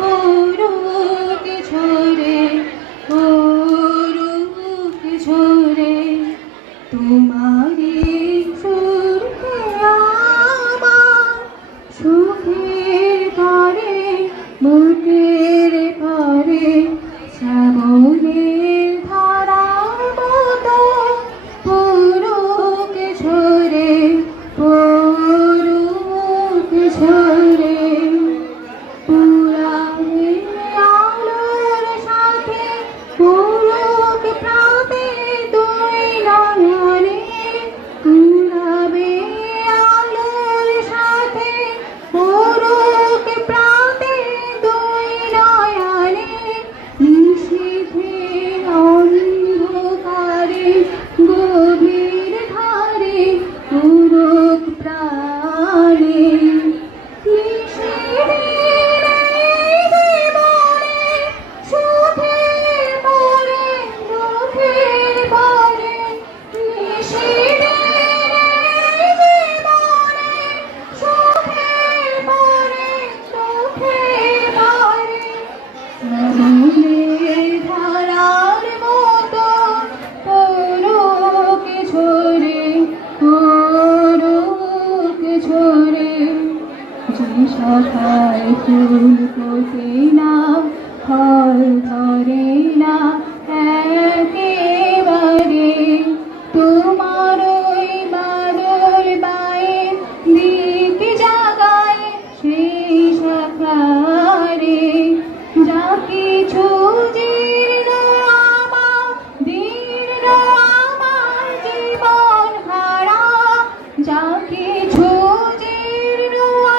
পুরুক ঝরে পুরুক ঝরে তোমারি সুরকে আমার সুখের করে বুকের করে শ্রাবণের ধারার মতো পুরুক ঝরে পুরুক ঝরে পুরাবে আলোর সাথে পুরুক প্রাতে দুই নয়নে পুরাবে আলোর সাথে পুরুক প্রাতে দুই নয়নে নিশীথে অন্ধকারে গভীর ধারে পুরুক প্রাণে ধারার মতো পুরুক ঝরে পুরুক ঝরে যে শাখায় ফুল ফোটে না ফল ধরে না একেবারে তোমার ওই বাদল বায়ে দিক জাগায় সেই শাখারে যা কিছু জীর্ণ আমার দীর্ঘ আমার জীবন হারা যা কিছু জীর্ণ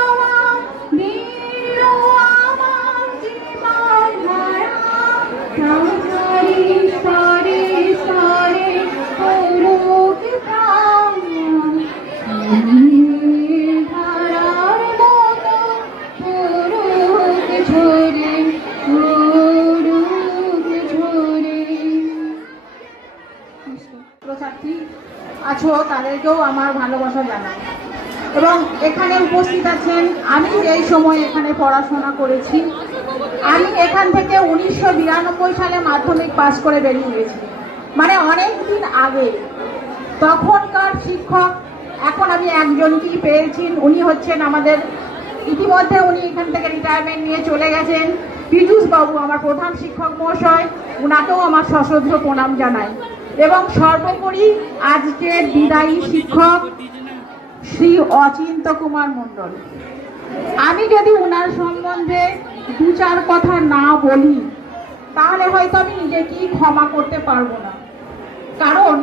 আমার দীর্ঘ আমার জীবন হারা তাহারি স্তরে স্তরে পুরুক প্রাণ ধারার মতো পুরুক ঝরে পুরুক ঝরে। ছাত্রছাত্রী আছো তাদেরকেও আমার ভালোবাসা জানাই এবং এখানে উপস্থিত আছেন আমি এই সময় এখানে পড়াশোনা করেছি। আমি এখান থেকে 1992 সালে মাধ্যমিক পাশ করে বেরিয়ে গেছি, মানে অনেক দিন আগে। তখনকার শিক্ষক এখন আমি একজনকেই পেয়েছি, উনি হচ্ছেন আমাদের ইতিমধ্যে উনি এখান থেকে রিটায়ারমেন্ট নিয়ে চলে গেছেন পীযূষ বাবু, আমার প্রধান শিক্ষক মহাশয়। ওনাকেও আমার সশ্রদ্ধ প্রণাম জানাই এবং সর্বোপরি আজকের বিদায়ী শিক্ষক শ্রী অচিন্ত কুমার মণ্ডল। আমি যদি ওনার সম্বন্ধে দু চার কথা না বলি তাহলে হয়তো আমি নিজেকেই ক্ষমা করতে পারবো না, কারণ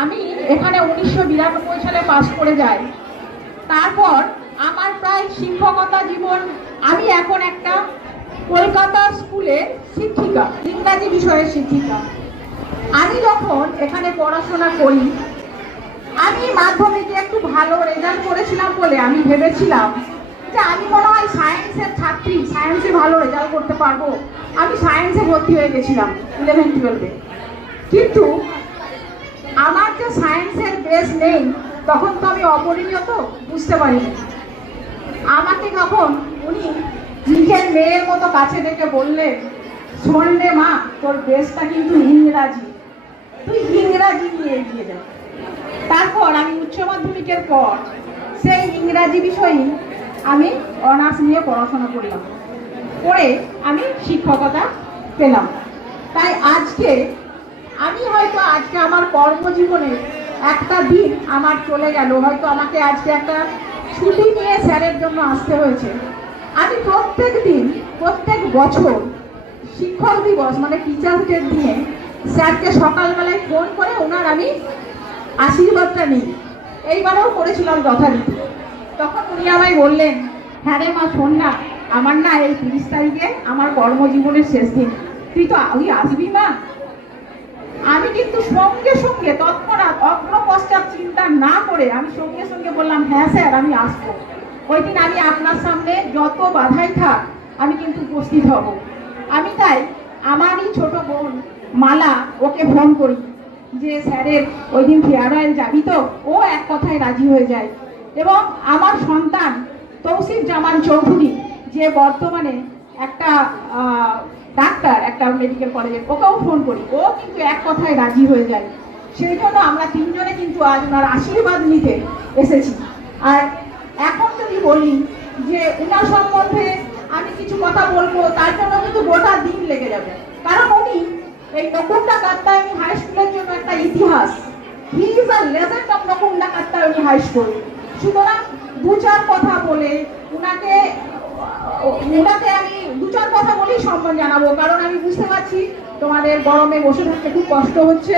আমি এখানে 1992 সালে পাশ করে যাই। তারপর আমার প্রায় শিক্ষকতা জীবন, আমি এখন একটা কলকাতার স্কুলে শিক্ষিকা, ইংরাজি বিষয়ের শিক্ষিকা। আমি যখন এখানে পড়াশোনা করি, আমি মাধ্যমিকে একটু ভালো রেজাল্ট করেছিলাম বলে আমি ভেবেছিলাম যে আমি মনে হয় সায়েন্সের ছাত্রী, সায়েন্সে ভালো রেজাল্ট করতে পারবো। আমি সায়েন্সে ভর্তি হয়ে গেছিলাম 11-12-এ, কিন্তু আমার যে সায়েন্সের বেস নেই তখন তো আমি অপরিণত বুঝতে পারিনি। আমাকে যখন উনি নিজের মেয়ের মতো কাছে ডেকে বললেন, শোন রে মা, তোর বেসটা কিন্তু ইংরাজি, তুই ইংরাজি নিয়ে এগিয়ে যা। তারপর আমি উচ্চ মাধ্যমিকের পর সেই ইংরাজি বিষয়েই আমি অনার্স নিয়ে পড়াশোনা করলাম, করে আমি শিক্ষকতা পেলাম। তাই আজকে আমি হয়তো আজকে আমার কর্মজীবনে একটা দিন আমার চলে গেল, হয়তো আমাকে আজকে একটা ছুটি নিয়ে স্যারের জন্য আসতে হয়েছে। আমি প্রত্যেক দিন, প্রত্যেক বছর শিক্ষক দিবস মানে টিচার্স ডে দিনে স্যারকে সকালবেলায় ফোন করে ওনার আমি আশীর্বাদটা নিই। এইবারেও করেছিলাম যথারীতি। তখন উনি আমায় বললেন, হ্যাঁ রে মা, শোন না, আমার না এই 30 তারিখে আমার কর্মজীবনের শেষ দিন, তুই আসবি মা। আমি কিন্তু সঙ্গে সঙ্গে তৎক্ষণাৎ অগ্র পশ্চাৎ চিন্তা না করে আমি সঙ্গে সঙ্গে বললাম, হ্যাঁ স্যার আমি আসবো। ওই দিন আমি আপনার সামনে যত বাধাই থাক আমি কিন্তু উপস্থিত হব। আমি তাই আমারই ছোট বোন মালা, ওকে ফোন করি যে স্যারের ওই দিন ফেয়ারওয়েল যাবি তো? ও এক কথায় রাজি হয়ে যায়। এবং আমার সন্তান তৌসিফ জামান চৌধুরী, যে বর্তমানে একটা ডাক্তার একটা মেডিকেল কলেজে, ওকেও ফোন করি, ও কিন্তু এক কথায় রাজি হয়ে যায়। সেই জন্য আমরা তিনজনে কিন্তু আজ ওনার আশীর্বাদ নিতে এসেছি। আর এখন যদি বলি যে ওনার সম্বন্ধে আমি কিছু কথা বলবো, তার জন্য কিন্তু গোটা দিন লেগে যাবে, কারণ উনি এই নকুন্ডা কাত্যায়নী হাই স্কুলের জন্য একটা ইতিহাস। He is a legend of Nakunda Katyayani high school. সুতরাং দু চার কথা বলে ওনাকে আমি দু চার কথা বলেই সম্মান জানাবো, কারণ আমি বুঝতে পারছি তোমাদের গরমে বসে থাকতে খুব কষ্ট হচ্ছে।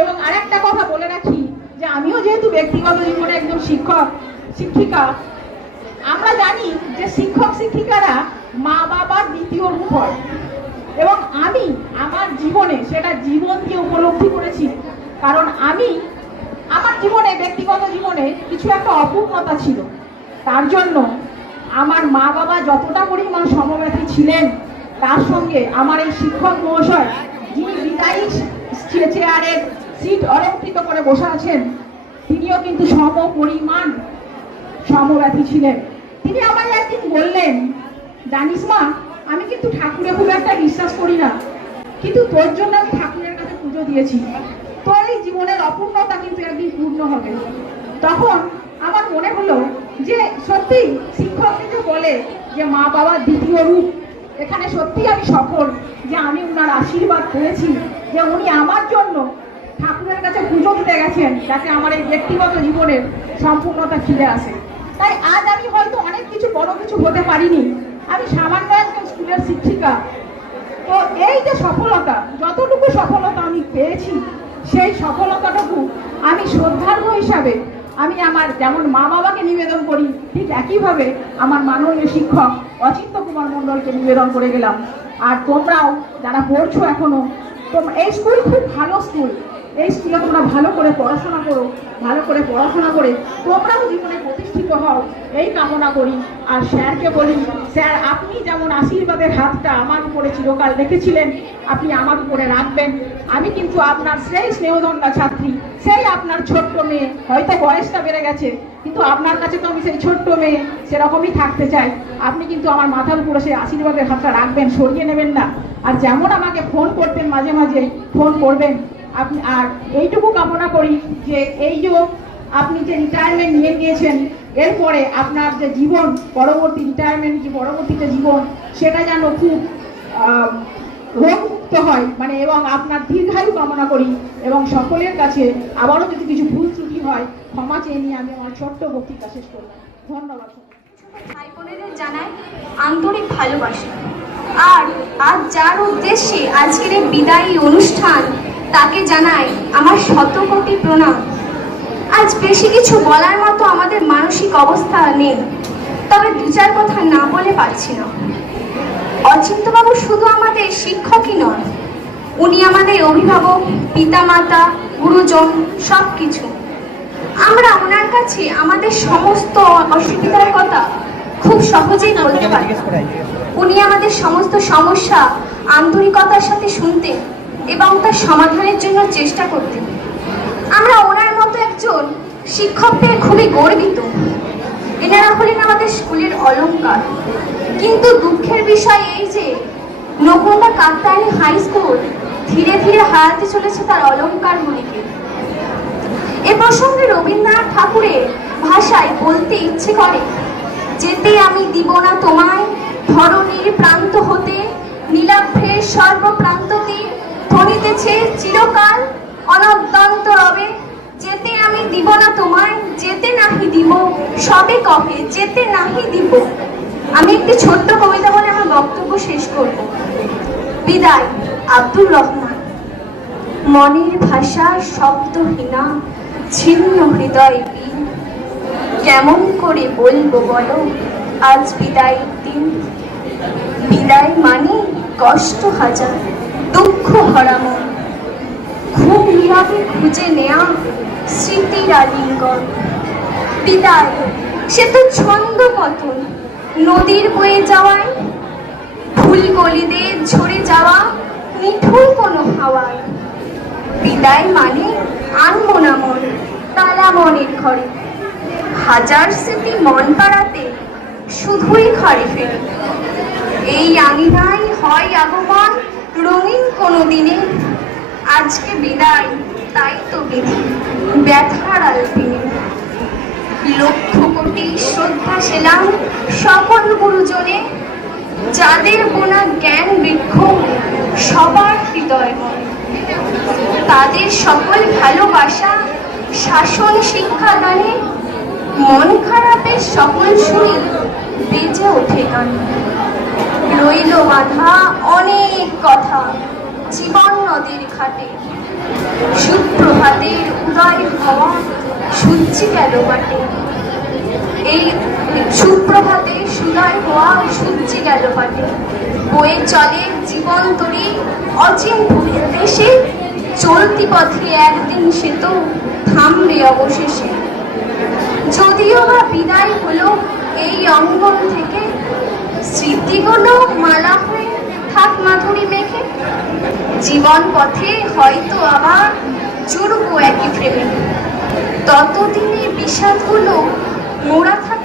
এবং আরেকটা কথা বলে রাখি যে আমিও যেহেতু ব্যক্তিগত জীবনে একজন শিক্ষক শিক্ষিকা, আমরা জানি যে শিক্ষক শিক্ষিকারা মা বাবার দ্বিতীয় রূপ হয়, এবং আমি আমার জীবনে সেটা জীবন দিয়ে উপলব্ধি করেছি। কারণ আমি আমার জীবনে ব্যক্তিগত জীবনে কিছু একটা অপূর্ণতা ছিল, তার জন্য আমার মা বাবা যতটা পরিমাণ সমব্যথী ছিলেন, তার সঙ্গে আমার এই শিক্ষক মহাশয় যিনি বিদায়ী চেয়ারের সিট অলঙ্কৃত করে বসে আছেন, তিনিও কিন্তু সমপরিমাণ সমব্যথী ছিলেন। তিনি আমায় একদিন বললেন, জানিস মা, আমি কিন্তু ঠাকুরে খুব একটা বিশ্বাস করি না, কিন্তু তোর জন্য আমি ঠাকুরের কাছে পুজো দিয়েছি, তোর এই জীবনের অপূর্ণতা কিন্তু একদিন পূর্ণ হবে। তখন আমার মনে হলো যে সত্যি শিক্ষককে যে বলে যে মা বাবার দ্বিতীয় রূপ, এখানে সত্যি আমি সফল যে আমি ওনার আশীর্বাদ পেয়েছি, যে উনি আমার জন্য ঠাকুরের কাছে পুজো দিতে গেছেন যাতে আমার এই ব্যক্তিগত জীবনের সম্পূর্ণতা ফিরে আসে। তাই আজ আমি হয়তো অনেক কিছু বড় কিছু হতে পারিনি, আমি সামান্য একজন স্কুলের শিক্ষিকা। তো এই যে সফলতা, যতটুকু সফলতা আমি পেয়েছি, সেই সফলতাটুকু আমি শ্রদ্ধার্ঘ হিসাবে আমি আমার যেমন মা বাবাকে নিবেদন করি, ঠিক একইভাবে আমার মাননীয় শিক্ষক অচিন্ত কুমার মণ্ডলকে নিবেদন করে গেলাম। আর তোমরাও যারা পড়ছো এখনো, তোমরা এই স্কুল খুব ভালো স্কুল, এই স্কুলে তোমরা ভালো করে পড়াশোনা করো, ভালো করে পড়াশোনা করে তোমরাও জীবনে প্রতিষ্ঠিত হও, এই কামনা করি। আর স্যারকে বলি, স্যার আপনি যেমন আশীর্বাদের হাতটা আমার উপরে চিরকাল রেখেছিলেন, আপনি আমার উপরে রাখবেন। আমি কিন্তু আপনার সেই স্নেহধন্যা ছাত্রী, সেই আপনার ছোট্ট মেয়ে, হয়তো বয়সটা বেড়ে গেছে, কিন্তু আপনার কাছে তো আমি সেই ছোট্ট মেয়ে, সেরকমই থাকতে চাই। আপনি কিন্তু আমার মাথার উপরে সেই আশীর্বাদের হাতটা রাখবেন, সরিয়ে নেবেন না। আর যেমন আমাকে ফোন করতেন, মাঝে মাঝে ফোন করবেন আপনি। আর এইটুকু কামনা করি যে এই যে আপনি যে রিটায়ারমেন্ট নিয়ে গিয়েছেন, এরপরে আপনার যে জীবন, পরবর্তী রিটায়ারমেন্ট যে পরবর্তী যে জীবন, সেটা যেন খুব রোগমুক্ত হয়, মানে এবং আপনার দীর্ঘায়ু কামনা করি। এবং সকলের কাছে আবারও যদি কিছু ভুল ত্রুটি হয় ক্ষমা চেয়ে নিয়ে আমি আমার ছোট্ট বক্তৃতা শেষ করলাম। ধন্যবাদ। ভাই বোনেদের জানাই আন্তরিক ভালোবাসা। আর আজ যার উদ্দেশ্যে আজকের এই বিদায়ী অনুষ্ঠান, তাকে জানাই আমার শতকোটি প্রণাম। আজ বেশি কিছু বলার মতো আমাদের মানসিক অবস্থা নেই, তবে দু চার কথা না বলে পারছি না। অচিন্তবাবু শুধু আমাদের শিক্ষকই নন, উনি আমাদের অভিভাবক, পিতামাতা, গুরুজন, সব কিছু। আমরা ওনার কাছে আমাদের সমস্ত অসুবিধার কথা খুব সহজেই বলতে পারি। উনি আমাদের সমস্ত সমস্যা আন্তরিকতার সাথে শুনতেন এবং তার সমাধানের জন্য চেষ্টা করতেন। আমরা ওনার মতো একজন শিক্ষক পেয়ে খুবই গর্বিত। এনারা হলেন আমাদের স্কুলের অলংকার। কিন্তু দুঃখের বিষয় এই যে নকুন্ডা কাত্যায়নী হাই স্কুল ধীরে ধীরে হারাতে চলেছে তার অলংকারগুলিকে। এ প্রসঙ্গে রবীন্দ্রনাথ ঠাকুরের ভাষায় বলতে ইচ্ছে করে, যেতে আমি দিব না তোমায় ধরণীর প্রান্ত হতে, নীলাভ্রের সর্বপ্রান্ততে ধ্বনিতেছে চিরকাল অনদ্যন্ত রবে। যেতে আমি দিব না তোমায়, যেতে নাহি দিব, সবে কহে যেতে নাহি দিব। আমি একটি ছোট্ট কবিতা বলে আমার বক্তব্য শেষ করব। বিদায়, আব্দুর রহমান। মনের ভাষা শব্দহীনা, ছিন্ন হৃদয় বীণ, কেমন করে বলবো বলো আজ বিদায়ের দিন। বিদায় মানে কষ্ট হাজার, দুঃখ ভরা মন, খুব নীরবে খুঁজে নেয়া স্মৃতির আলিঙ্গন। বিদায় সে তো ছন্দ মতন নদীর বয়ে যাওয়ায়, ফুল গলিতে ঝরে যাওয়া মিঠুর কোনো হাওয়ায়। বিদায় মানে আনবো না মন তালা মনের ঘরে, হাজার স্মৃতি মন পাড়াতে শুধুই ঘরে ফেরে। এই আজকে বিদায়, তাই তো বিধি ব্যথার আলপিনে। লক্ষ কোটি শ্রদ্ধা সেলাম সকল গুরুজনে, যাদের বোনা জ্ঞান বৃক্ষ সবার হৃদয় মনে। তাদের সকল ভালোবাসা শাসন শিক্ষা দানে, মন খারাপের সকল সুরে বেজে ওঠে গানে। রইল বাঁধা অনেক কথা জীবন নদীর ঘাটে, সুপ্রভাতের উদয় হওয়া সূর্যি গেল বাটে। এই সুপ্রভাতে সুদয় হওয়া সূর্যি গেল বাটে। বয়ে চলে জীবন তরী অচিন দেশে, চলতি পথে একদিন সে তো থামবে অবশেষে। যদিও বা বিদায় হলো এই অঙ্গন থেকে, স্মৃতিগুলো মালা হয়ে থাক মাধুরী মেখে। জীবন পথে হয়তো আবার জুড়বো একই প্রেমে, ততদিনে বিষাদগুলো মোড়া থাকে